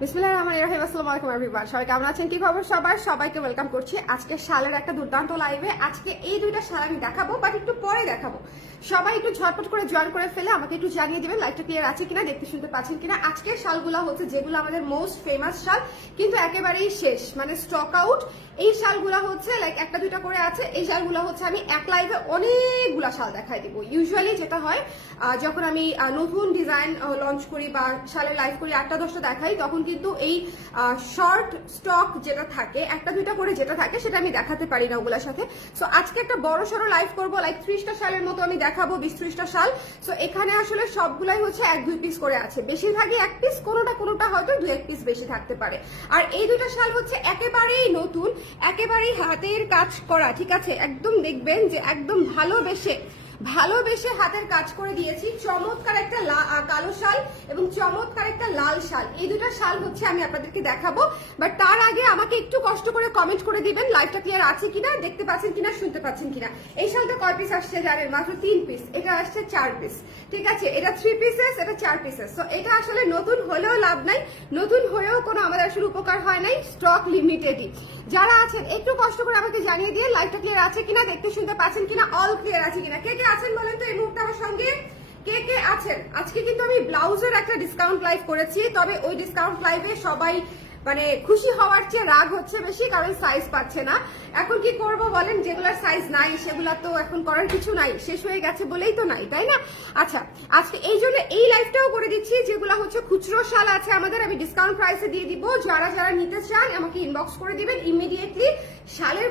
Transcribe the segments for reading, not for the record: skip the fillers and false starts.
বিসমিল্লাহির রহমানির রহিম। আসসালামু আলাইকুম এভরিওয়ান, সবাই কেমন আছেন, কি খবর সবার? সবাইকে ওয়েলকাম করছি আজকে শালের একটা দুর্দান্ত লাইভে। আজকে এই দুইটা শাল আমি দেখাবো, বাট একটু পরে দেখাবো। সবাই একটু ঝটপট করে জয়েন করে ফেলে আমাকে একটু জানিয়ে দিবেন লাইভটা ক্লিয়ার আছে কিনা, দেখতে শুনতে পাচ্ছেন কিনা। আজকের শালগুলো হচ্ছে যেগুলো আমাদের মোস্ট ফেমাস শাল, কিন্তু একেবারেই শেষ, মানে স্টক আউট। এই শালগুলা হচ্ছে লাইক একটা দুইটা করে আছে। এই শালগুলা হচ্ছে আমি এক লাইভে অনেকগুলা শাল দেখাই দিব। ইউজুয়ালি যেটা হয় যখন আমি নতুন ডিজাইন লঞ্চ করি বা শালের লাইভ করি 8-10টা দেখাই, তখন কিন্তু এই শর্ট স্টক যেটা থাকে একটা দুইটা করে যেটা থাকে সেটা আমি দেখাতে পারি না ওগুলোর সাথে। সো আজকে একটা বড় সড়ো লাইভ করবো, লাইক 30টা শালের মতো আমি দেখাবো, 20-30টা শাল। সো এখানে আসলে সবগুলাই হচ্ছে 1-2 পিস করে আছে, বেশিরভাগই 1 পিস, কোনোটা হয়তো 2-1 পিস বেশি থাকতে পারে। আর এই দুইটা শাল হচ্ছে একেবারেই নতুন, একেবারেই হাতের কাজ করা, ঠিক আছে? একদম দেখবেন যে একদম ভালোবেসে হাতের কাজ করে দিয়েছি। চমৎকার একটা কালো শাল এবং চমৎকার একটা লাল শাল, এই দুটা শাল হচ্ছে আমি আপনাদেরকে দেখাবো। বাট তার আগে আমাকে একটু কষ্ট করে কমেন্ট করে দিবেন লাইভটা ক্লিয়ার আছে কিনা, দেখতে পাচ্ছেন কিনা, শুনতে পাচ্ছেন কিনা। এই শালটা কয় পিস আসছে জানেন? মাত্র 3 পিস। এটা আসছে 4 পিস, ঠিক আছে? এটা 3 পিসেস, এটা 4 পিসেস। তো এটা আসলে নতুন হলেও লাভ নাই, নতুন হয়েও কোনো আমাদের আসলে উপকার হয় নাই, স্টক লিমিটেডই। যারা আছেন একটু কষ্ট করে আমাকে জানিয়ে দিয়ে লাইভটা ক্লিয়ার আছে কিনা, দেখতে শুনতে পাচ্ছেন কিনা, অল ক্লিয়ার আছে কিনা। কে কে আছেন বলেন তো এই মুহূর্তে আমার সঙ্গে? কে কে আছেন? আজকে কিন্তু আমি ব্লাউজের একটা ডিসকাউন্ট লাইভ করেছি, তবে ওই ডিসকাউন্ট লাইভে সবাই মানে খুশি হওয়ার চেয়ে রাগ হচ্ছে বেশি, কারণ সাইজ পাচ্ছে না। এখন কি করব বলেন? যেগুলোর সাইজ নাই সেগুলা তো এখন করার কিছু নাই, শেষ হয়ে গেছে বলেই তো নাই, তাই না? আচ্ছা, আজকে এই জন্য এই লাইভটাও করে দিচ্ছি। যেগুলো হচ্ছে খুচরো শাল আছে আমাদের, আমি ডিসকাউন্ট প্রাইসে দিয়ে দিব। যারা যারা নিতে চান আমাকে ইনবক্স করে দিবেন ইমিডিয়েটলি। শালের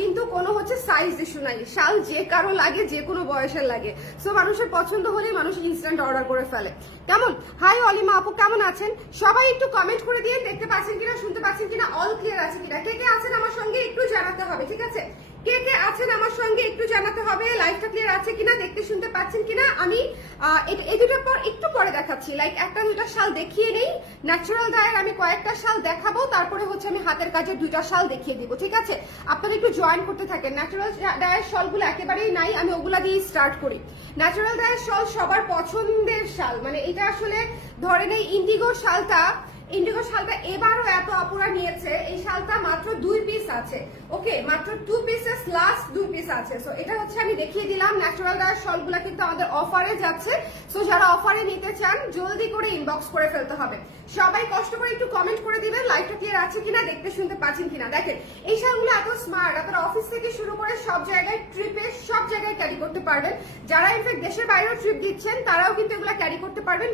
কিন্তু কোনো হচ্ছে সাইজ ইস্যু নাই, শাল যে কারো লাগে, যে কোনো বয়সের লাগে। সো মানুষের পছন্দ হলেই মানুষ ইনস্ট্যান্ট অর্ডার করে ফেলে। কেমন? হাই অলিমা আপু, কেমন আছেন? সবাই একটু কমেন্ট করে দিয়ে দেখতে পাচ্ছেন কিনা, শুনতে পাচ্ছেন কিনা, অল ক্লিয়ার আছে কিনা। কে কে আছেন আমার সঙ্গে একটু জানাতে হবে, ঠিক আছে? কে কে আছেন আমার সঙ্গে একটু জানাতে হবে লাইভটা ক্লিয়ার আছে কিনা, দেখতে শুনতে পাচ্ছেন কিনা। আমি এই দুটোর পর একটু পরে দেখাচ্ছি, লাইক একটা দুইটা শাল দেখিয়ে নেই। ন্যাচারাল ডায়ের আমি কয়েকটা শাল দেখাবো, তারপরে হচ্ছে আমি হাতের কাজের 2টা শাল দেখিয়ে দিব, ঠিক আছে? আপনারা একটু জয়েন করতে থাকেন। ন্যাচারাল ডায়ের শালগুলো একেবারেই নাই, আমি ওগুলা দিয়ে স্টার্ট করি। ন্যাচারাল ডায়ের শাল সবার পছন্দের শাল, মানে এটা আসলে ধরেন এই ইন্ডিগো শালটা এবারও এত আপুরা নিয়েছে। এই শালটা মাত্র 2 পিস আছে, ওকে, মাত্র 2 পিসেস, লাস্ট 2 পিস আছে। সো এটা হচ্ছে আমি দেখিয়ে দিলাম। ন্যাচারাল ডায়ের শালগুলা কিন্তু আমাদের অফারে যাচ্ছে। সো যারা অফারে নিতে চান জলদি করে ইনবক্স করে ফেলতে হবে। সবাই কষ্ট করে একটু কমেন্ট করে দিবেন লাইভটা ক্লিয়ার আছে কিনা, দেখতে শুনতে পাচ্ছেন কিনা। দেখেন এই শালগুলো এত স্মার্ট, আপনারা অফিস থেকে শুরু করে সব জায়গায়, ট্রিপে সব জায়গায় ক্যারি করতে পারবেন। যারা ইনফ্যাক্ট দেশের বাইরেও ট্রিপ দিচ্ছেন তারাও কিন্তু এগুলো ক্যারি করতে পারবেন।